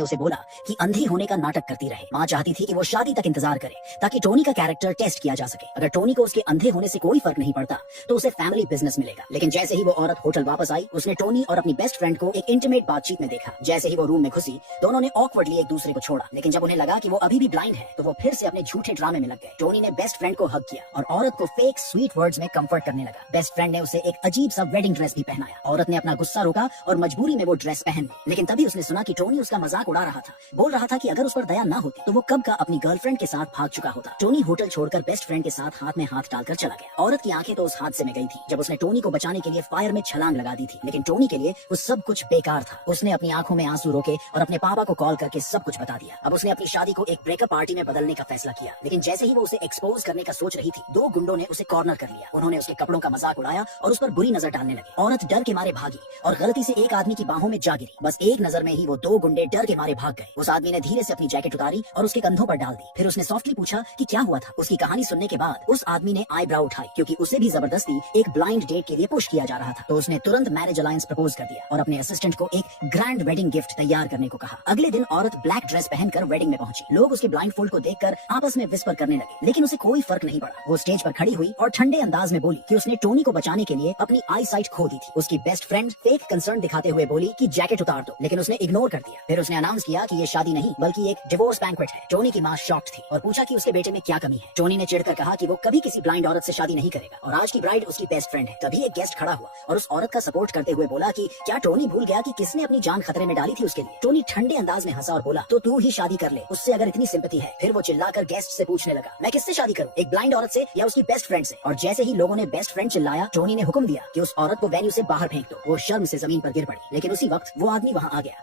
ने उसे बोला कि अंधी होने का नाटक करती रहे। माँ चाहती थी कि वो शादी तक इंतजार करे ताकि टोनी का कैरेक्टर टेस्ट किया जा सके। अगर टोनी को उसके अंधे होने से कोई फर्क नहीं पड़ता तो उसे फैमिली बिजनेस मिलेगा। लेकिन जैसे ही वो औरत होटल वापस आई, उसने टोनी और अपनी बेस्ट फ्रेंड को एक इंटीमेट बातचीत में देखा। जैसे ही वो रूम में घुसी, दोनों ने ऑकवर्डली एक दूसरे को छोड़ा। लेकिन जब उन्हें लगा कि वो अभी भी ब्लाइंड है तो वो फिर से अपने झूठे ड्रामे में लग गए। टोनी ने बेस्ट फ्रेंड को हग किया और औरत को फेक स्वीट वर्ड्स में कंफर्ट करने लगा। बेस्ट फ्रेंड ने उसे एक अजीब सा वेडिंग ड्रेस भी पहनाया। औरत ने अपना गुस्सा रोका और मजबूरी में वो ड्रेस पहन ली। लेकिन तभी उसने सुना कि टोनी उसका मजाक उड़ा रहा था। बोल रहा था कि अगर उस पर दया ना होती तो वो कब का अपनी गर्लफ्रेंड के साथ भाग चुका होता। टोनी होटल छोड़कर बेस्ट फ्रेंड के साथ हाथ में हाथ डालकर चला गया। औरत की आंखें तो उस हादसे में गई थी जब उसने टोनी को बचाने के लिए फायर में छलांग लगा दी थी। लेकिन टोनी के लिए वो सब कुछ बेकार था। उसने अपनी आंखों में आंसू रोके और अपने पापा को कॉल करके सब कुछ बता दिया। अब उसने अपनी शादी को एक ब्रेकअप पार्टी में बदलने का फैसला किया। लेकिन जैसे ही वो उसे एक्सपोज करने का सोच रही थी, दो गुंडों ने उसे कॉर्नर कर लिया। उन्होंने उसके कपड़ों का मजाक उड़ाया और उस पर बुरी नजर डालने लगे। औरत डर के मारे भागी और गलती से एक आदमी की बाहों में जा गिरी। बस एक नजर में ही वो दो गुंडे डर के मारे भाग गए। उस आदमी ने धीरे से अपनी जैकेट उतारी और उसके कंधों पर डाल दी। फिर उसने सॉफ्टली पूछा कि क्या हुआ था। उसकी कहानी सुनने के बाद उस आदमी ने आईब्राउ उठाई क्योंकि उसे भी जबरदस्ती एक ब्लाइंड डेट के लिए पुश किया जा रहा था। तो उसने तुरंत मैरिज अलायंस प्रपोज कर दिया और अपने असिस्टेंट को एक ग्रैंड वेडिंग गिफ्ट तैयार करने को कहा। अगले दिन औरत ब्लैक ड्रेस पहनकर वेडिंग में पहुंची। लोग उसके ब्लाइंड फोल्ड को देखकर आपस में विस्पर करने लगे, लेकिन उसे कोई फर्क नहीं पड़ा। वो स्टेज पर खड़ी हुई और ठंडे अंदाज में बोली कि उसने टोनी को बचाने के लिए अपनी आई साइट खो दी थी। उसकी बेस्ट फ्रेंड फेक कंसर्न दिखाते हुए बोली कि जैकेट उतार दो, लेकिन उसने इग्नोर कर दिया। फिर उसने अनाउंस किया कि ये शादी नहीं बल्कि एक डिवोर्स बैंक्वेट है। टोनी की माँ शॉक्ड थी और पूछा कि उसके बेटे में क्या कमी है। टोनी ने चिढ़कर कहा कि वो कभी किसी ब्लाइंड औरत से शादी नहीं करेगा और आज की ब्राइड उसकी बेस्ट फ्रेंड है। तभी एक गेस्ट खड़ा हुआ और उस औरत का सपोर्ट करते हुए बोला कि क्या टोनी भूल गया कि किसने अपनी जान खतरे में डाली थी उसके लिए। टोनी ठंडे अंदाज में हंसा और बोला तो तू ही शादी कर ले, उससे अगर इतनी सिंपैथी है। फिर वो चिल्लाकर गेस्ट से पूछने लगा, मैं किससे शादी करूं, एक ब्लाइंड औरत से या उसकी बेस्ट फ्रेंड से। और जैसे ही लोगों ने बेस्ट फ्रेंड चिल्लाया, टोनी ने हुक्म दिया कि उस औरत को वेन्यू से बाहर फेंक दो। वो शर्म से जमीन पर गिर पड़ी, लेकिन उसी वक्त वो आदमी वहाँ आ गया।